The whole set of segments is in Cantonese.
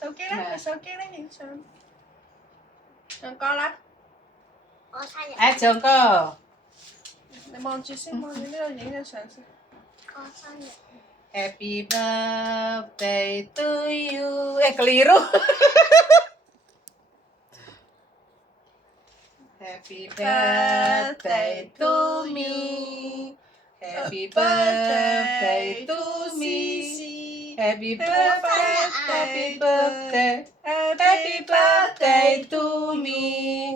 手機咧，你手機咧影相。唱歌啦！我生日。誒，唱歌。你望住先，望住呢度影張相先。我生日。Happy birthday to you. Keliru. Happy birthday to me. Happy birthday to me. Happy birthday, happy birthday, happy birthday to me.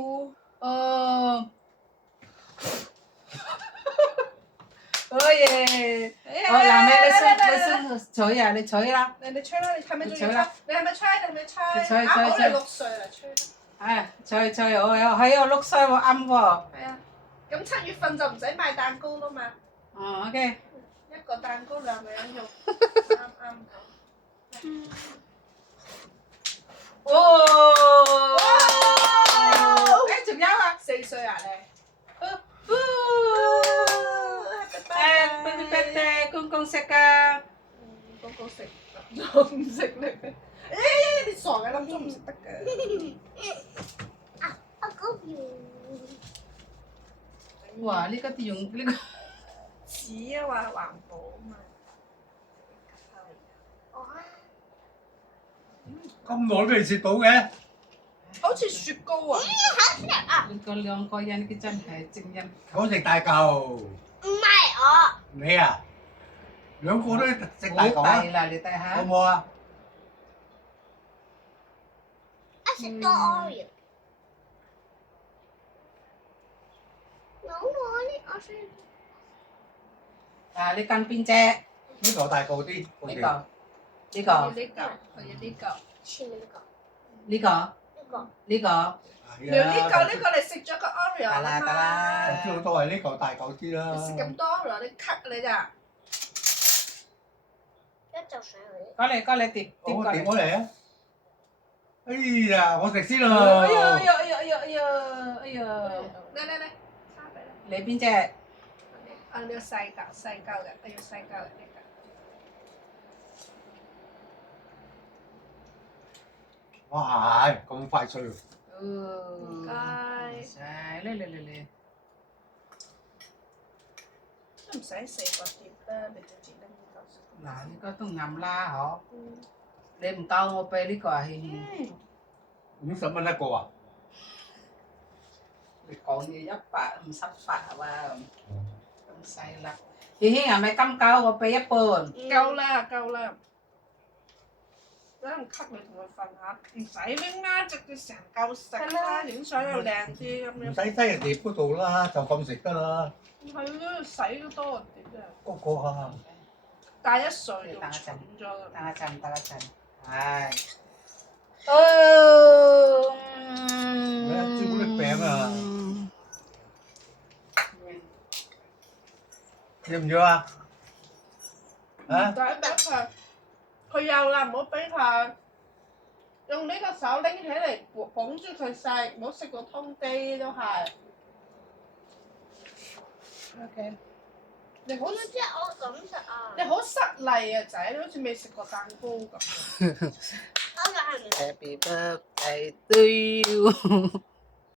Oh. Oh yeah. 好，嗱咩？你吹啊！你吹啦！你吹啦！你係咪仲要吹？你係咪吹？你係咪吹？你吹！我哋6歲啦，吹啦！吹！我係我6歲喎，啱喎。係啊，咁7月份就唔使買蛋糕啦嘛。哦，OK。一個蛋糕2個人用，啱。哇！誒，仲有啊？4歲啊你？Happy birthday，公公食㗎。公公食，我唔食你。你傻嘅，諗咗唔食得㗎。我嗰邊。哇！呢個啲用呢個。紙啊，話環保啊嘛。咁耐都未食到嘅，好似雪糕啊！呢個2個人嘅真係正人。我食大嚿。唔係我。你啊，2個都食大嚿啊！好大啦，你睇下。好唔好啊？我食多 Oreo。我食。啊！你揀邊隻？呢個大嚿啲。呢個。呢個。呢個。前面個。呢個。呢個。呢個你食咗個 Oreo 得啦得啦。我知道都係呢個大嚿啲啦。你食咁多 Oreo，你咳你咋？一就上去。過嚟碟過嚟。碟過嚟啊！哎呀，我食先啦。哎呀！嚟，叉俾你邊隻？你要細嚿嘅，你要細嚿嘅呢個。哇！咁快脆。唔該。嚟。都唔使4個碟啦，你就只得呢個。嗱，呢個都啱啦，嗬。你唔夠我俾呢個啊，軒軒。50蚊一個啊？你講嘢158係嘛？咁細粒。軒軒係咪咁夠？我俾1半。夠啦。有人咳你同佢瞓下，唔使拎啦，直接成嚿食啦，影相又靚啲咁樣。唔使擠人碟嗰度啦，就咁食得啦。係咯，洗都多個碟啊！嗰個啊，大1歲就蠢咗啦。等一陣。係。朱古力餅啊！要唔要啊？啊？唔使俾佢，佢有啦，唔好俾佢。用呢個手拎起嚟綁住佢食，唔好食到通機都係。OK。你好，即係我咁食啊！你好失禮啊仔，你好似未食過蛋糕咁。我就係唔食。 Happy birthday to you。